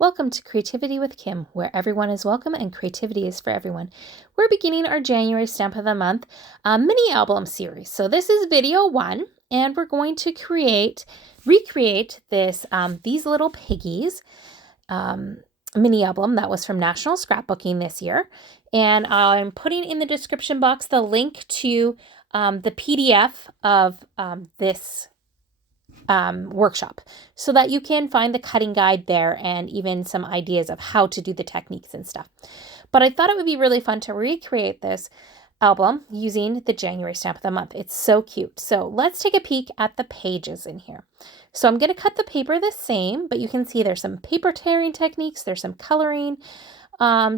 Welcome to Creativity with Kim, where everyone is welcome and creativity is for everyone. We're beginning our January Stamp of the Month mini album series. So this is video 1, and we're going to recreate these little piggies mini album that was from National Scrapbooking this year. And I'm putting in the description box the link to the PDF of this workshop so that you can find the cutting guide there and even some ideas of how to do the techniques and stuff. But I thought it would be really fun to recreate this album using the January Stamp of the Month. It's so cute. So let's take a peek at the pages in here. So I'm going to cut the paper the same, but you can see there's some paper tearing techniques. There's some coloring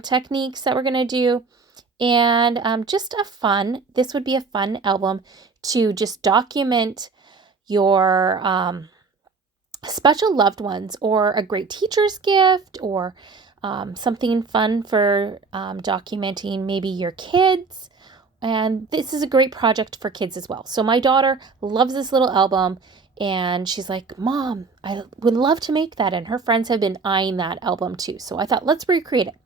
techniques that we're going to do. And this would be a fun album to just document your special loved ones, or a great teacher's gift, or something fun for documenting maybe your kids. And this is a great project for kids as well. So my daughter loves this little album, and she's like, "Mom, I would love to make that." And her friends have been eyeing that album too. So I thought, let's recreate it.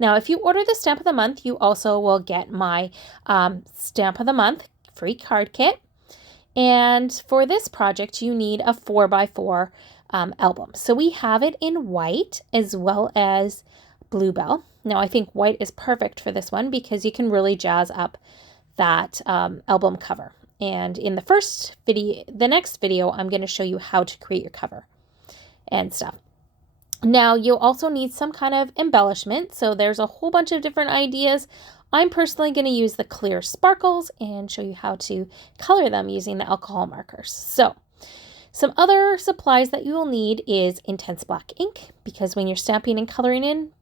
Now, if you order the Stamp of the Month, you also will get my Stamp of the Month free card kit. And for this project, you need a 4x4 album. So we have it in white as well as bluebell. Now, I think white is perfect for this one because you can really jazz up that album cover. And in the next video, I'm going to show you how to create your cover and stuff. Now, you'll also need some kind of embellishment. So there's a whole bunch of different ideas. I'm personally going to use the clear sparkles and show you how to color them using the alcohol markers. So some other supplies that you will need is intense black ink, because when you're stamping and coloring in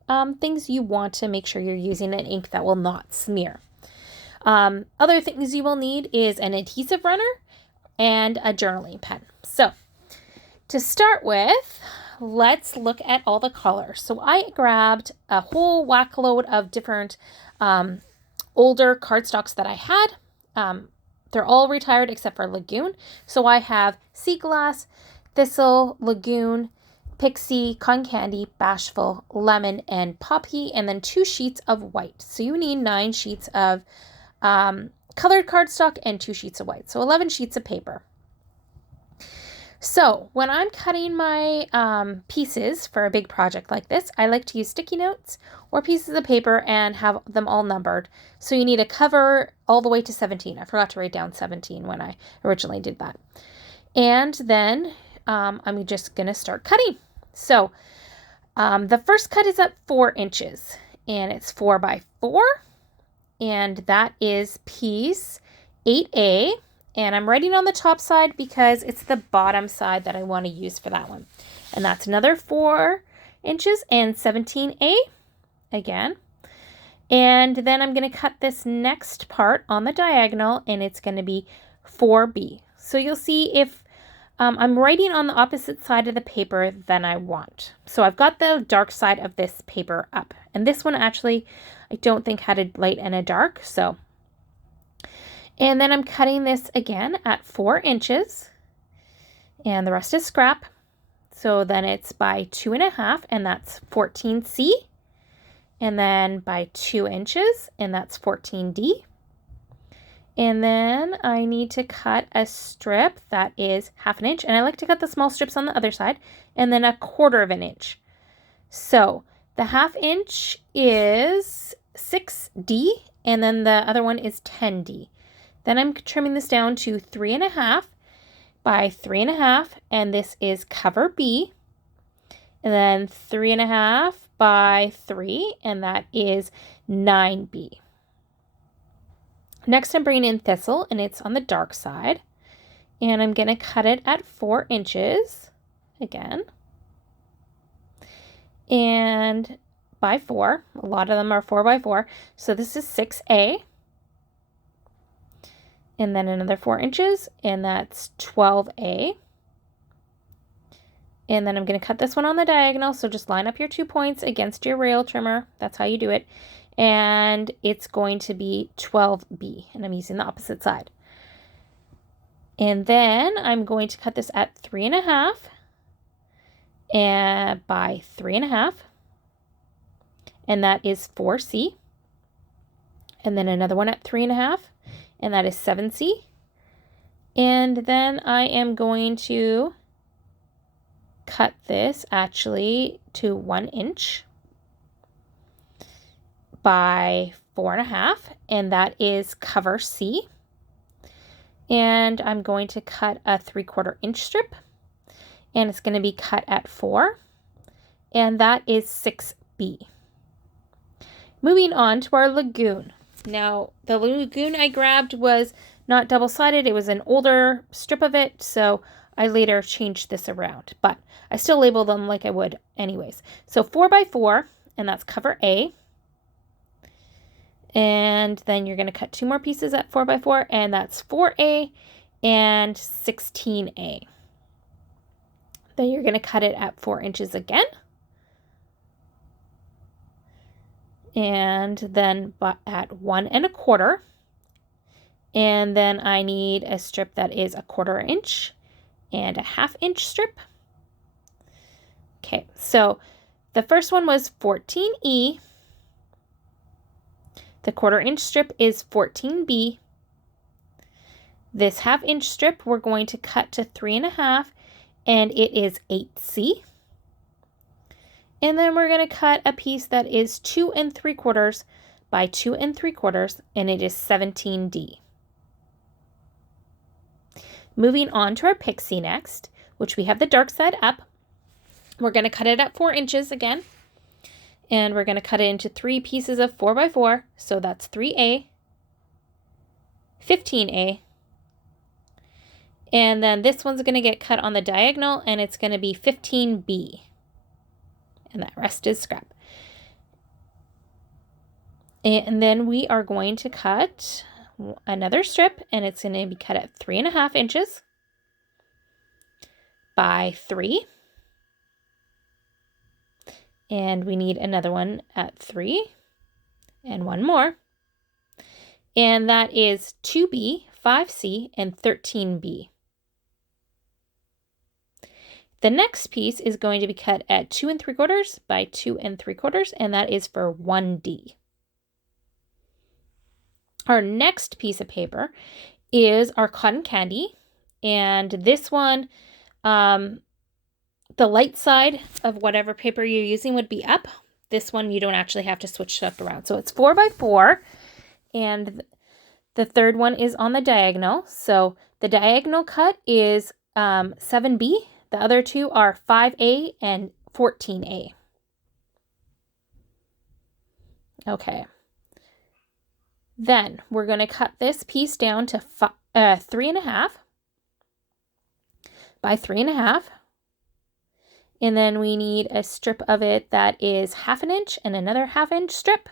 things, you want to make sure you're using an ink that will not smear. Other things you will need is an adhesive runner and a journaling pen. So to start with, let's look at all the colors. So I grabbed a whole whack load of different older cardstocks that I had. They're all retired except for Lagoon. So I have Seaglass, Thistle, Lagoon, Pixie, Cotton Candy, Bashful, Lemon, and Poppy, and then 2 sheets of white. So you need 9 sheets of colored cardstock and 2 sheets of white. So 11 sheets of paper. So when I'm cutting my pieces for a big project like this, I like to use sticky notes or pieces of paper and have them all numbered. So you need a cover all the way to 17. I forgot to write down 17 when I originally did that. And then I'm just going to start cutting. So the first cut is at 4 inches, and it's 4x4, and that is piece 8A. And I'm writing on the top side because it's the bottom side that I want to use for that one. And that's another 4 inches and 17A again. And then I'm going to cut this next part on the diagonal, and it's going to be 4B. So you'll see if I'm writing on the opposite side of the paper than I want. So I've got the dark side of this paper up. And this one actually, I don't think had a light and a dark. And then I'm cutting this again at 4 inches, and the rest is scrap. So then it's by 2.5, and that's 14C. And then by 2 inches, and that's 14D. And then I need to cut a strip that is 1/2 inch, and I like to cut the small strips on the other side, and then 1/4 inch. So the 1/2 inch is 6D, and then the other one is 10D. Then I'm trimming this down to 3.5 by 3.5, and this is cover B. And then 3.5 by 3, and that is 9B. Next, I'm bringing in Thistle, and it's on the dark side. And I'm going to cut it at 4 inches again. And by 4. A lot of them are 4x4. So this is 6A. And then another 4 inches, and that's 12A. And then I'm going to cut this one on the diagonal, so just line up your 2 points against your rail trimmer. That's how you do it. And it's going to be 12B, and I'm using the opposite side. And then I'm going to cut this at 3.5, and by 3.5, and that is 4C. And then another one at 3.5, and that is 7C. And then I am going to cut this actually to 1 inch by 4.5, and that is cover C. And I'm going to cut a 3/4 inch strip, and it's going to be cut at 4, and that is 6B. Moving on to our Lagoon. Now, the Lagoon I grabbed was not double-sided. It was an older strip of it, so I later changed this around, but I still label them like I would anyways. So 4x4, and that's cover A. And then you're going to cut 2 more pieces at 4x4, and that's 4A and 16A. Then you're going to cut it at 4 inches again. And then at 1 1/4. And then I need a strip that is a 1/4 inch and a 1/2 inch strip. Okay, so the first one was 14E. The 1/4 inch strip is 14B. This 1/2 inch strip we're going to cut to 3.5, and it is 8C. And then we're going to cut a piece that is 2 3/4 by 2 3/4, and it is 17D. Moving on to our Pixie next, which we have the dark side up. We're going to cut it at 4 inches again, and we're going to cut it into 3 pieces of 4x4. So that's 3A, 15A, and then this one's going to get cut on the diagonal, and it's going to be 15B. And that rest is scrap. And then we are going to cut another strip, and it's going to be cut at 3.5 inches by 3. And we need another one at 3 and one more. And that is 2B, 5C, and 13B. The next piece is going to be cut at 2 3/4 by 2 3/4, and that is for 1D. Our next piece of paper is our cotton candy, and this one, the light side of whatever paper you're using would be up. This one you don't actually have to switch stuff around. So it's 4x4, and the third one is on the diagonal. So the diagonal cut is 7B. The other two are 5A and 14A. Okay. Then we're going to cut this piece down to 3.5 by 3.5. And then we need a strip of it that is 1/2 inch and another 1/2 inch strip.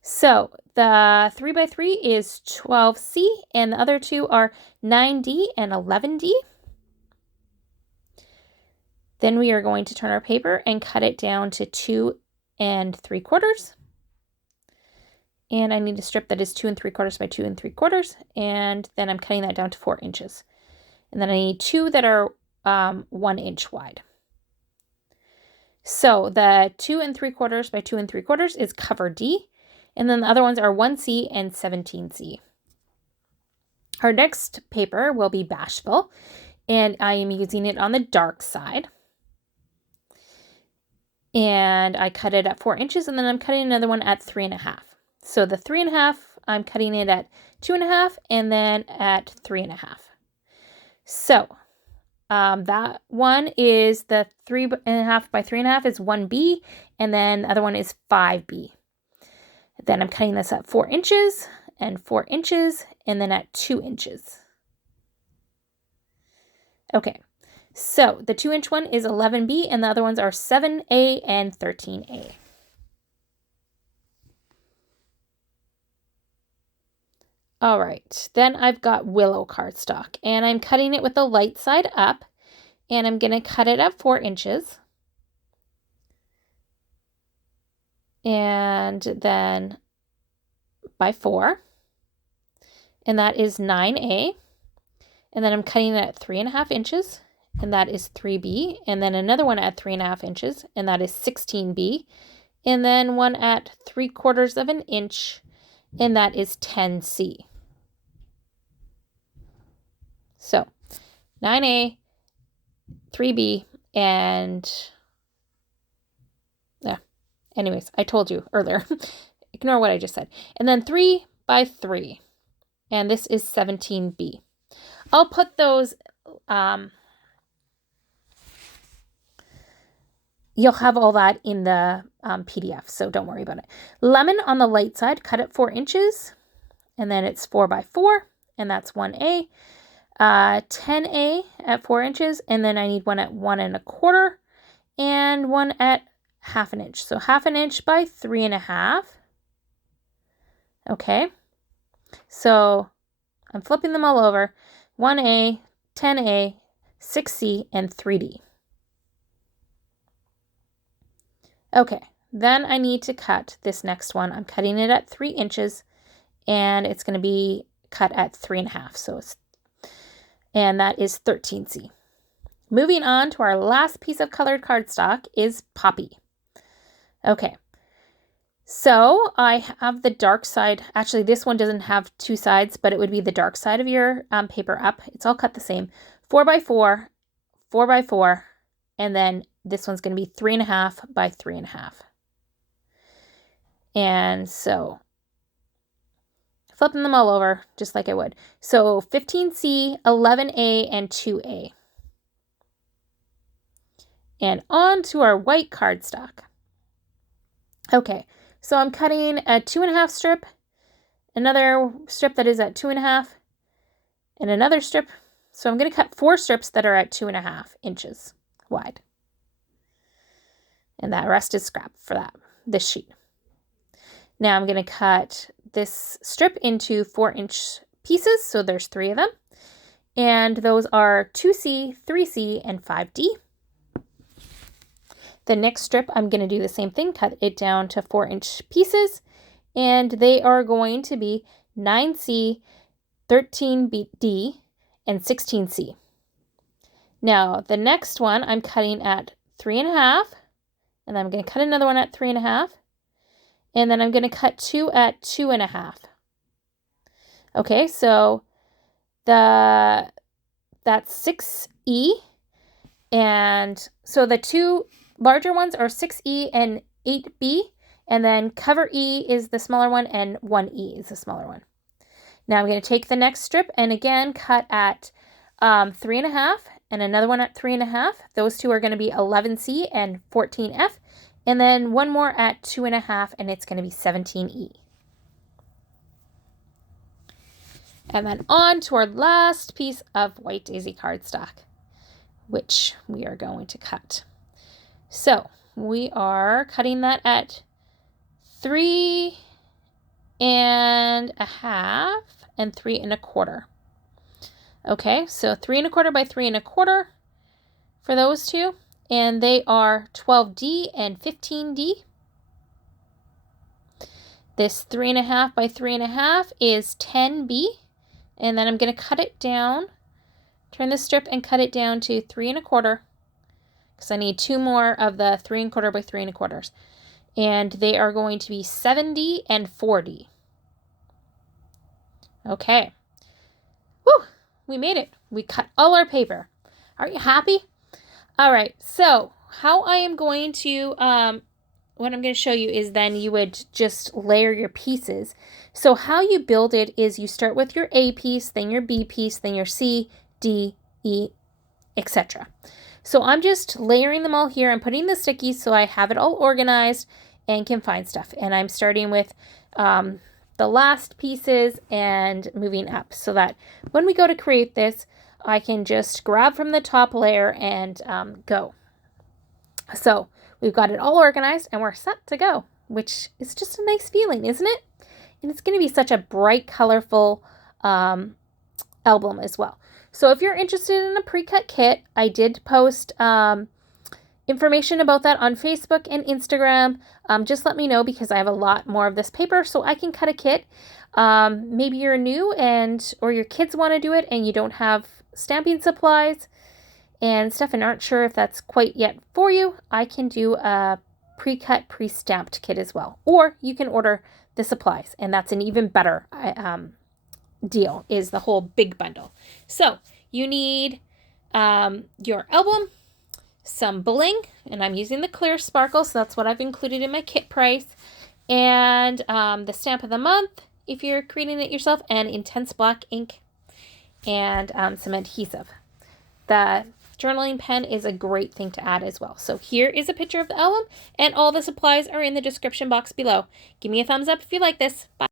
So the 3x3 is 12C, and the other two are 9D and 11D. Then we are going to turn our paper and cut it down to 2 3/4. And I need a strip that is 2 3/4 by 2 3/4. And then I'm cutting that down to 4 inches. And then I need 2 that are 1 inch wide. So the 2 3/4 by 2 3/4 is cover D. And then the other ones are 1C and 17C. Our next paper will be Bashful, and I am using it on the dark side. And I cut it at 4 inches, and then I'm cutting another one at 3.5. So the 3.5, I'm cutting it at 2.5, and then at 3.5. So that one is the 3.5 by 3.5 is 1B, and then the other one is 5B. Then I'm cutting this at 4 inches and 4 inches, and then at 2 inches. Okay. So the 2 inch one is 11B, and the other ones are 7A and 13A. All right, then I've got Willow cardstock, and I'm cutting it with the light side up, and I'm going to cut it at 4 inches. And then by 4, and that is 9A. And then I'm cutting it at 3.5 inches, and that is 3B, and then another one at 3.5 inches, and that is 16B, and then one at 3/4 of an inch, and that is 10C. So 9A, 3B, and yeah, anyways, I told you earlier. Ignore what I just said. And then 3 by 3, and this is 17B. I'll put those, you'll have all that in the PDF, so don't worry about it. Lemon on the light side, cut it 4 inches, and then it's 4 by 4, and that's 1A. 10A at 4 inches, and then I need one at 1 1/4, and one at 1/2 inch. So 1/2 inch by 3.5. Okay, so I'm flipping them all over. 1A, 10A, 6C, and 3D. Okay, then I need to cut this next one. I'm cutting it at 3 inches, and it's going to be cut at 3.5. So it's, and that is 13C. Moving on to our last piece of colored cardstock is Poppy. Okay, so I have the dark side. Actually, this one doesn't have 2 sides, but it would be the dark side of your paper up. It's all cut the same. 4 by 4, 4 by 4, and then this one's going to be 3.5 by 3.5. And so flipping them all over just like I would. So 15C, 11A, and 2A. And on to our white cardstock. Okay, so I'm cutting a 2.5 strip, another strip that is at 2.5, and another strip. So I'm going to cut 4 strips that are at 2.5 inches wide. And that rest is scrap for this sheet. Now I'm going to cut this strip into 4-inch pieces. So there's 3 of them. And those are 2C, 3C, and 5D. The next strip, I'm going to do the same thing, cut it down to 4-inch pieces. And they are going to be 9C, 13D, and 16C. Now the next one I'm cutting at 3.5. And then I'm going to cut another one at 3.5. And then I'm going to cut 2 at 2.5. Okay, so that's 6E. And so the 2 larger ones are 6E and 8B. And then cover E is the smaller one, and 1E is the smaller one. Now I'm going to take the next strip and again cut at 3.5. And another one at 3.5. Those 2 are going to be 11C and 14F. And then one more at 2.5, and it's going to be 17E. And then on to our last piece of white daisy cardstock, which we are going to cut. So we are cutting that at 3.5 and 3.25. Okay, so 3.25 by 3.25 for those 2, and they are 12D and 15D. This 3.5 by 3.5 is 10B, and then I'm going to cut it down, turn the strip and cut it down to 3.25, because I need 2 more of the 3.25 by 3.25, and they are going to be 7D and 4D. Okay. Woo! We made it. We cut all our paper. Are you happy? All right. So how I am going to, what I'm going to show you is then you would just layer your pieces. So how you build it is you start with your A piece, then your B piece, then your C, D, E, etc. So I'm just layering them all here. I'm putting the stickies so I have it all organized and can find stuff. And I'm starting with the last pieces and moving up so that when we go to create this, I can just grab from the top layer and go. So we've got it all organized and we're set to go, which is just a nice feeling, isn't it? And it's going to be such a bright, colorful album as well. So if you're interested in a pre-cut kit, I did post information about that on Facebook and Instagram. Just let me know because I have a lot more of this paper so I can cut a kit. Maybe you're new or your kids want to do it and you don't have stamping supplies and stuff and aren't sure if that's quite yet for you, I can do a pre-cut, pre-stamped kit as well. Or you can order the supplies, and that's an even better deal, is the whole big bundle. So you need your album, some bling, and I'm using the clear sparkle, so that's what I've included in my kit price, and the stamp of the month if you're creating it yourself, and intense black ink, and some adhesive. The journaling pen is a great thing to add as well. So here is a picture of the album, and all the supplies are in the description box below. Give me a thumbs up if you like this. Bye.